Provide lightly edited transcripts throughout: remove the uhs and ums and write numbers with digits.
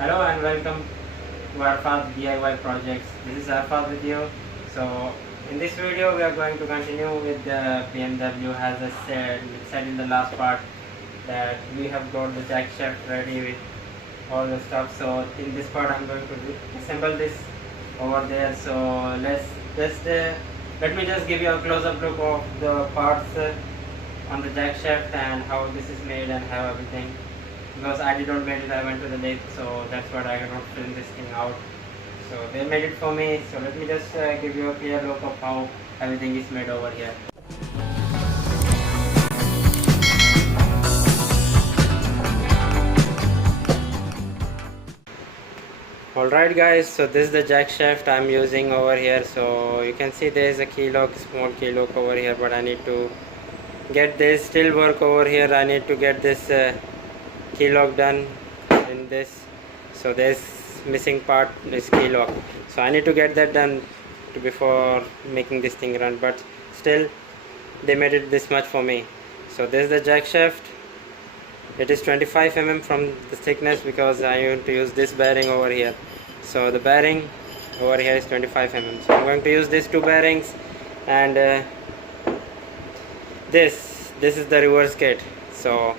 Hello and welcome to our Arfad DIY projects. This is Arfad with you. So in this video we are going to continue with the BMW. As I said in the last part that we have got the Jackshaft ready with all the stuff. So in this part I'm going to assemble this over there. So let me just give you a close-up look of the parts on the Jackshaft and how this is made and how everything. Because I did not made it, I went to the lathe, so that's what I cannot film this thing out. So they made it for me. So let me just give you a clear look of how everything is made over here. Alright guys, so this is the jack shaft I'm using over here. So you can see there is a key lock, small key lock over here, but I need to get this still work over here. I need to get this key lock done in this. So there's missing part is key lock, so I need to get that done before making this thing run, but still they made it this much for me. So this is the jack shaft. It is 25 mm from the thickness because I want to use this bearing over here. So the bearing over here is 25 mm. So I'm going to use these two bearings, and this is the reverse gate. So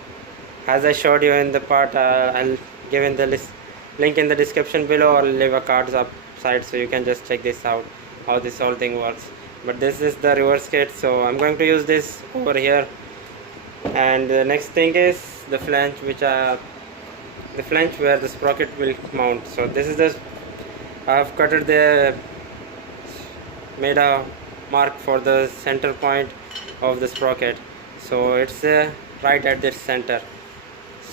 as I showed you in the part, I'll give in the link in the description below, or leave a cards upside so you can just check this out how this whole thing works. But this is the reverse gate, so I'm going to use this over here. And the next thing is the flange, the flange where the sprocket will mount. So this is the I have cutted made a mark for the center point of the sprocket, so it's right at this center.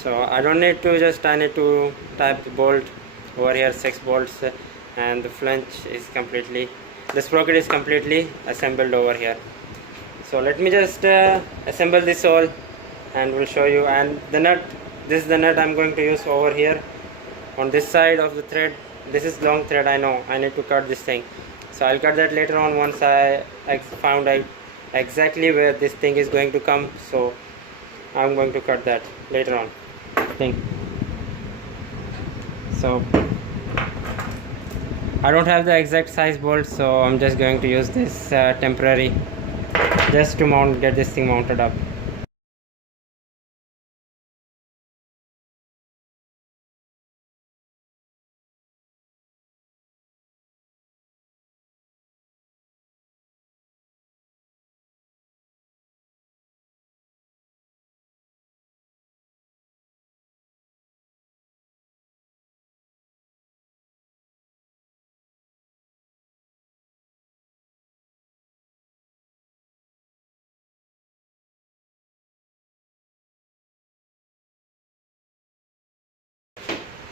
So I don't need to I need to type the bolt over here, 6 bolts, and the flange is the sprocket is completely assembled over here. So let me just assemble this all and we'll show you. And the nut, this is the nut I'm going to use over here on this side of the thread. This is long thread, I know, I need to cut this thing, so I'll cut that later on once I found out exactly where this thing is going to come. So I'm going to cut that later on thing. So I don't have the exact size bolt, so I'm just going to use this temporary just to get this thing mounted up.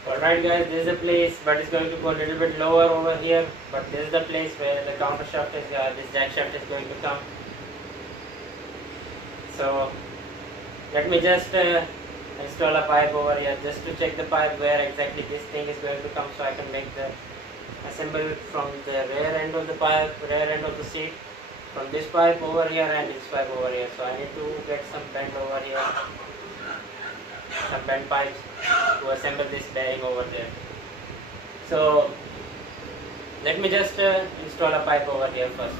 Alright guys, this is the place, but it's going to go a little bit lower over here, but this is the place where the counter shaft is, this jack shaft is going to come. So let me just install a pipe over here just to check the pipe where exactly this thing is going to come, so I can make the assemble from the rear end of the pipe, rear end of the seat, from this pipe over here and this pipe over here. So I need to get some bend over here, some bent pipes to assemble this bearing over there. So let me just install a pipe over here first.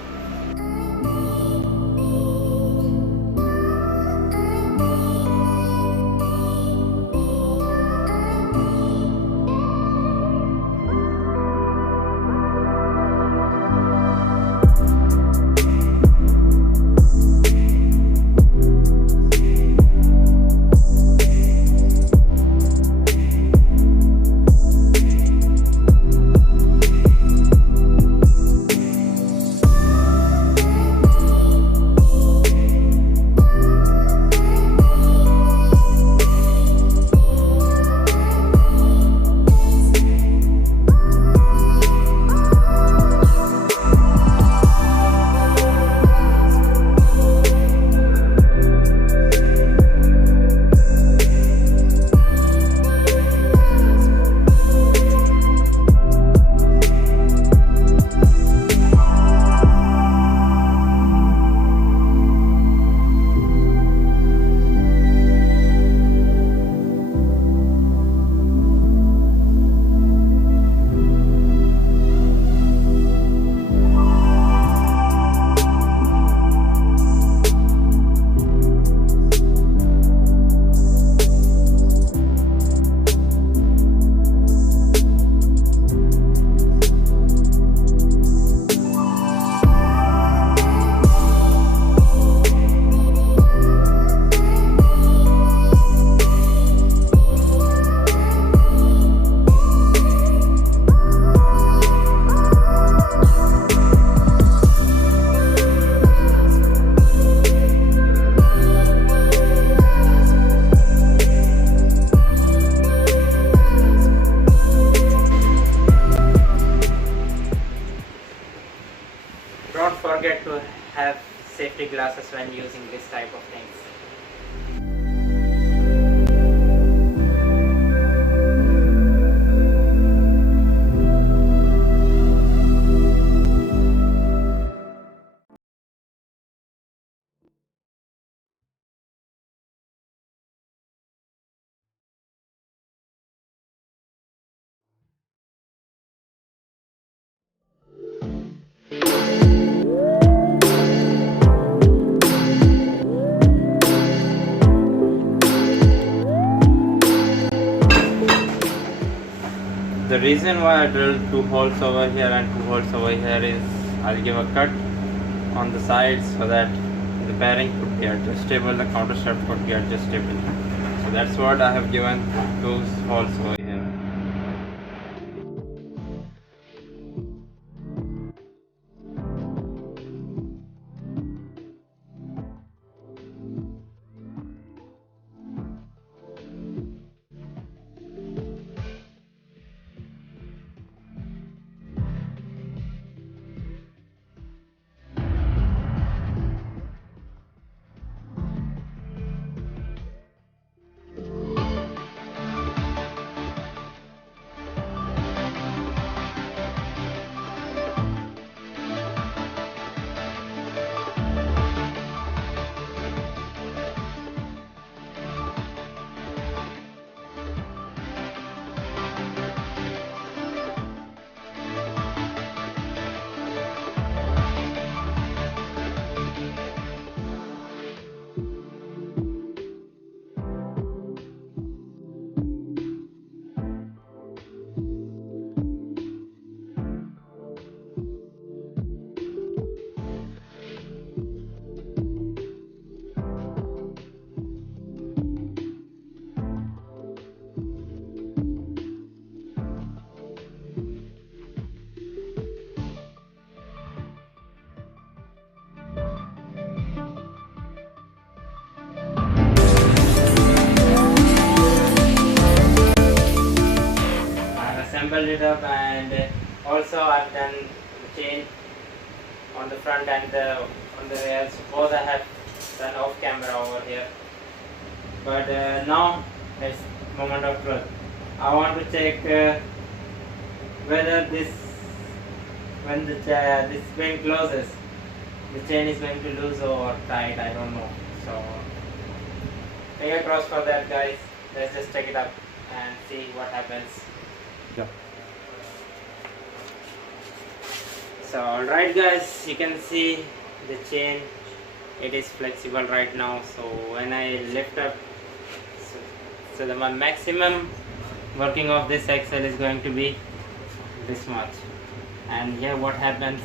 safety glasses when using this type of things. The reason why I drilled 2 holes over here and 2 holes over here is I'll give a cut on the sides so that the bearing could be adjustable, the counter shaft could be adjustable. So that's what I have given 2 holes over here. Assembled it up, and also I've done the chain on the front and on the rear. Suppose I have done off camera over here, but now it's moment of truth. I want to check whether this, when this spring closes, the chain is going to loose or tight. I don't know. So finger crossed for that, guys. Let's just check it up and see what happens. So alright guys, you can see the chain, it is flexible right now. So when I lift up, so the maximum working of this axle is going to be this much. And here what happens,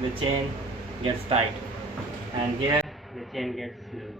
the chain gets tight, and here the chain gets loose.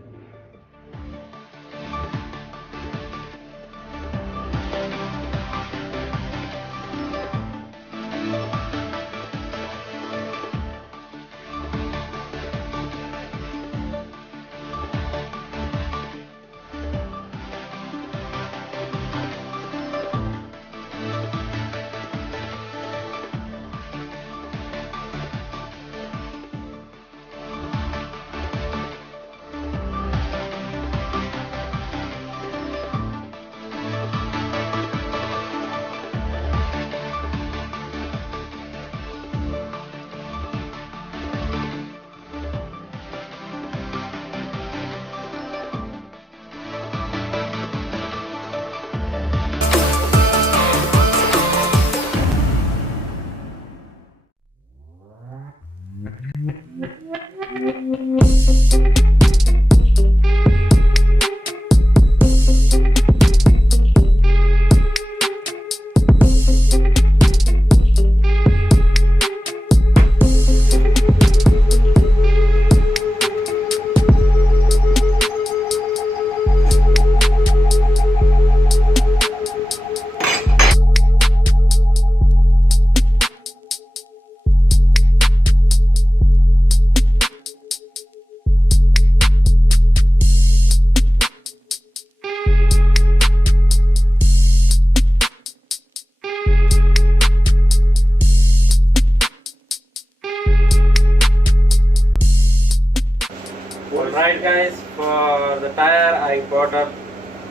the tire I bought up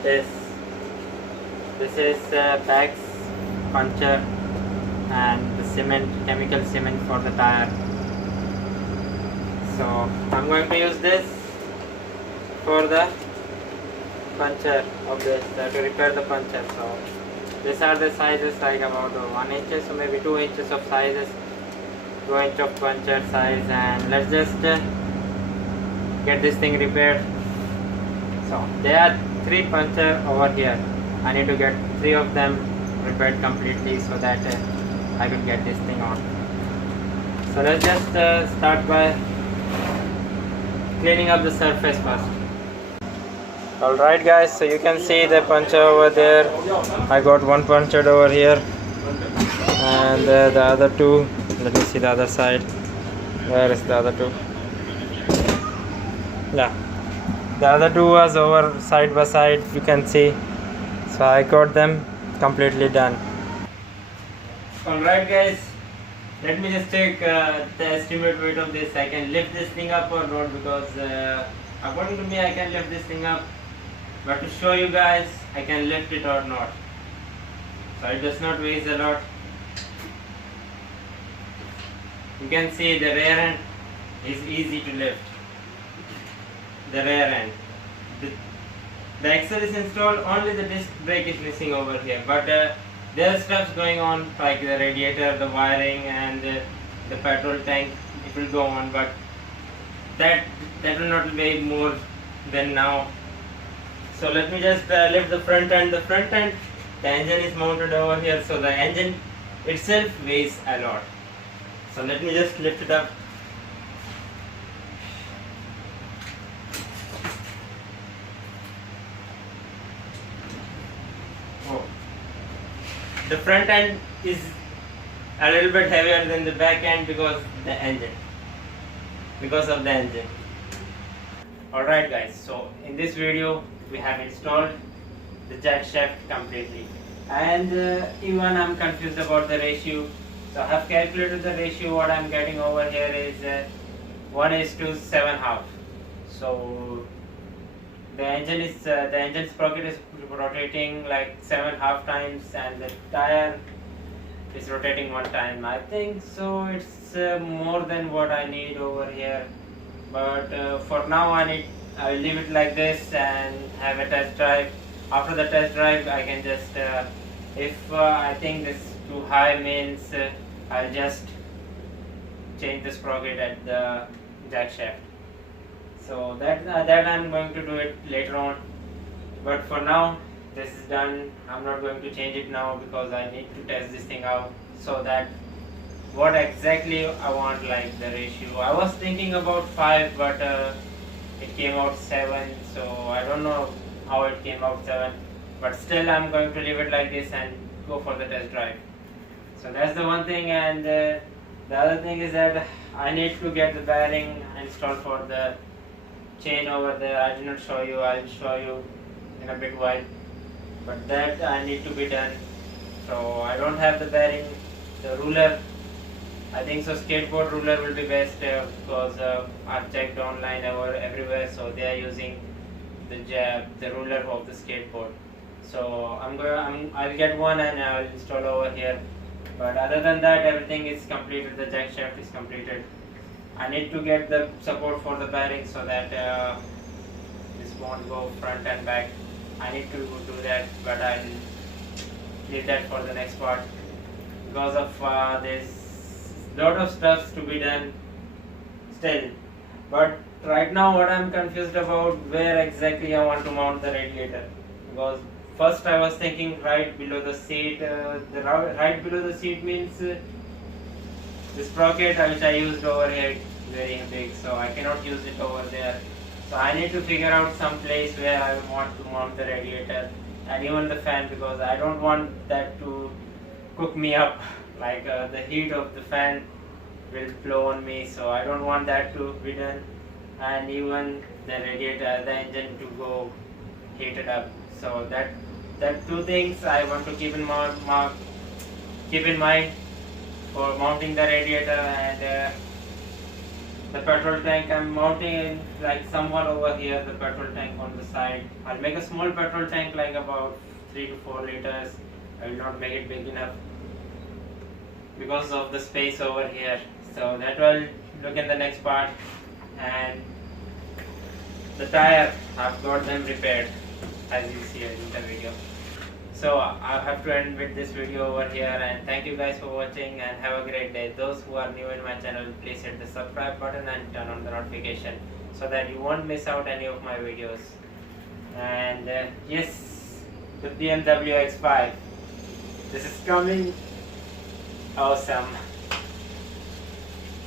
this. This is bags, puncture, and the cement, chemical cement for the tire. So I'm going to use this for the puncture of this to repair the puncture. So these are the sizes, like about 1 inch, so maybe 2 inches of sizes, 2 inch of puncture size, and let's just get this thing repaired. So there are 3 puncture over here. I need to get 3 of them repaired completely so that I could get this thing on. So let's just start by cleaning up the surface first. Alright guys, so you can see the puncture over there. I got one punctured over here, and the other 2, let me see the other side. Where is the other 2? Yeah, the other 2 was over side by side, you can see. So I got them completely done. Alright guys, let me just take the estimate weight of this. I can lift this thing up or not, because according to me I can lift this thing up, but to show you guys I can lift it or not. So it does not weigh a lot. You can see the rear end is easy to lift. The rear end. The axle is installed, only the disc brake is missing over here, but there's stuff going on like the radiator, the wiring, and the petrol tank. It will go on, but that will not weigh more than now. So let me just lift the front end. The engine is mounted over here, so the engine itself weighs a lot. So let me just lift it up. The front end is a little bit heavier than the back end because of the engine. Alright guys, so in this video we have installed the Jackshaft completely, and even I'm confused about the ratio. So I have calculated the ratio. What I'm getting over here is 1:7.5. So the engine sprocket is rotating like 7.5 times, and the tire is rotating 1 time. I think so it's more than what I need over here, but for now I will leave it like this and have a test drive. After the test drive I can just if I think this too high means I'll just change the sprocket at the Jackshaft. So that I'm going to do it later on, but for now this is done. I'm not going to change it now because I need to test this thing out, so that what exactly I want, like the ratio. I was thinking about 5, but it came out 7, so I don't know how it came out 7, but still I'm going to leave it like this and go for the test drive. So that's the one thing, and the other thing is that I need to get the bearing installed for the chain over there. I did not show you. I'll show you in a bit while, but that I need to be done. So I don't have the bearing. The ruler, I think so skateboard ruler will be best, because I've checked online everywhere, so they are using the ruler of the skateboard. So I'll get one and I'll install over here. But other than that, everything is completed. The Jackshaft is completed. I need to get the support for the bearing so that this won't go front and back. I need to do that, but I'll leave that for the next part, because of there's lot of stuff to be done still. But right now what I'm confused about, where exactly I want to mount the radiator, because first I was thinking right below the seat. Right below the seat means the sprocket which I used over here is very big, so I cannot use it over there. So I need to figure out some place where I want to mount the radiator and even the fan, because I don't want that to cook me up. Like the heat of the fan will blow on me, so I don't want that to be done, and even the radiator, the engine to go heated up. So that two things I want to keep in mind for mounting the radiator. And The petrol tank I'm mounting like somewhat over here, the petrol tank on the side. I'll make a small petrol tank like about 3 to 4 liters. I will not make it big enough because of the space over here. So that will look in the next part. And the tire, I've got them repaired as you see in the video. So I have to end with this video over here, and thank you guys for watching and have a great day. Those who are new in my channel, please hit the subscribe button and turn on the notification so that you won't miss out any of my videos. And yes, the BMW X5, this is coming awesome.